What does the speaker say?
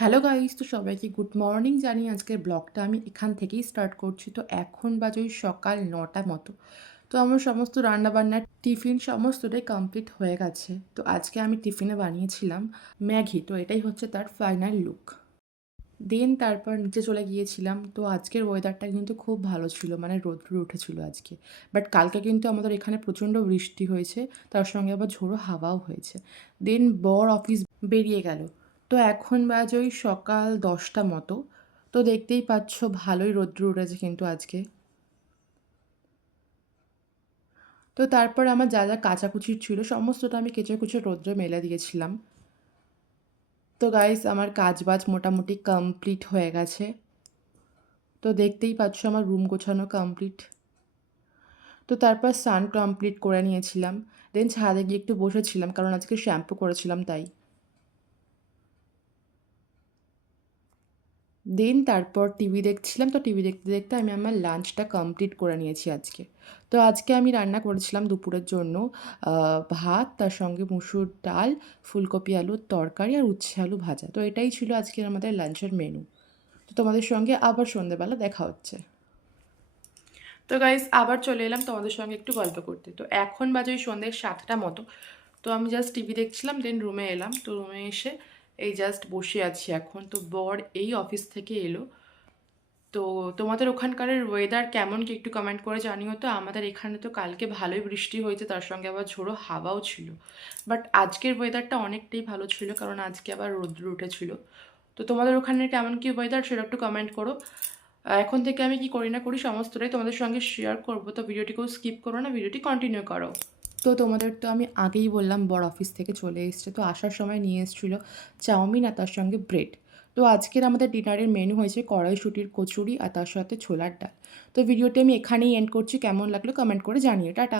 Hello guys, তো সবাইকে good morning জানিয়ে আজকের ব্লগটা আমি এখান থেকেই স্টার্ট করছি। তো এখন বাজে ওই সকাল ৯টা মতো। তো আমার সমস্ত রান্নাবান্নার টিফিন সমস্তটাই কমপ্লিট হয়ে গেছে। তো আজকে আমি টিফিনে বানিয়েছিলাম ম্যাগি। তো এটাই হচ্ছে তার ফাইনাল লুক। দেন তারপর নিচে চলে গিয়েছিলাম। তো আজকের ওয়েদারটা কিন্তু খুব ভালো ছিল, মানে রোদ্দুর উঠেছিল আজকে। বাট কালকে কিন্তু আমাদের এখানে প্রচণ্ড বৃষ্টি হয়েছে, তার সঙ্গে আবার ঝোড়ো হাওয়াও হয়েছে। দেন বর অফিস বেরিয়ে গেল। তো এখন বাজে ওই সকাল 10টা মতো। তো দেখতেই পাচ্ছ ভালোই রোদ্দুর উঠেছে কিন্তু আজকে। তো তারপর আমার যা যা কাচাকুচির ছিল সমস্তটা আমি কেচে কুচে রোদ্রে মেলে দিয়েছিলাম। তো গাইস, আমার কাজবাজ মোটামুটি কমপ্লিট হয়ে গেছে। তো দেখতেই পাচ্ছ আমার রুম গোছানো কমপ্লিট। তো তারপর স্নান কমপ্লিট করে নিয়েছিলাম। দেন ছাদে গিয়ে একটু বসেছিলাম, কারণ আজকে শ্যাম্পু করেছিলাম তাই। দেন তারপর টিভি দেখছিলাম। তো টিভি দেখতে দেখতে আমি আমার লাঞ্চটা কমপ্লিট করে নিয়েছি আজকে। তো আজকে আমি রান্না করেছিলাম দুপুরের জন্য ভাত, তার সঙ্গে মুসুর ডাল, ফুলকপি আলুর তরকারি আর উচ্ছে আলু ভাজা। তো এটাই ছিল আজকের আমাদের লাঞ্চের মেনু। তো তোমাদের সঙ্গে আবার সন্ধ্যেবেলা দেখা হচ্ছে। তো গাইস, আবার চলে এলাম তোমাদের সঙ্গে একটু গল্প করতে। তো এখন বাজে ওই সন্ধ্যে 7টা মতো। তো আমি জাস্ট টিভি দেখছিলাম, দেন রুমে এলাম। তো রুমে এসে এই জাস্ট বসে আছি এখন। তো বর এই অফিস থেকে এলো। তো তোমাদের ওখানকারের ওয়েদার কেমন কি একটু কমেন্ট করে জানিও। তো আমাদের এখানে তো কালকে ভালোই বৃষ্টি হয়েছে, তার সঙ্গে আবার ঝোড়ো হাওয়াও ছিল। বাট আজকের ওয়েদারটা অনেকটাই ভালো ছিল, কারণ আজকে আবার রোদ্র উঠেছিল। তো তোমাদের ওখানে কেমন কি ওয়েদার সেটা একটু কমেন্ট করো। এখন থেকে আমি কি করি না করি সমস্তটাই তোমাদের সঙ্গে শেয়ার করবো। তো ভিডিওটিকেও স্কিপ করো না, ভিডিওটি কন্টিনিউ করো। তো তোমাদের তো আমি আগেই বললাম বর অফিস থেকে চলে এসছে। তো আসার সময় নিয়ে এসেছিলো চাউমিন আর তার সঙ্গে ব্রেড। তো আজকের আমাদের ডিনারের মেনু হয়েছে কড়াইশুঁটির কচুরি আর তার সাথে ছোলার ডাল। তো ভিডিওটি আমি এখানেই এন্ড করছি। কেমন লাগলো কমেন্ট করে জানিও। টাটা।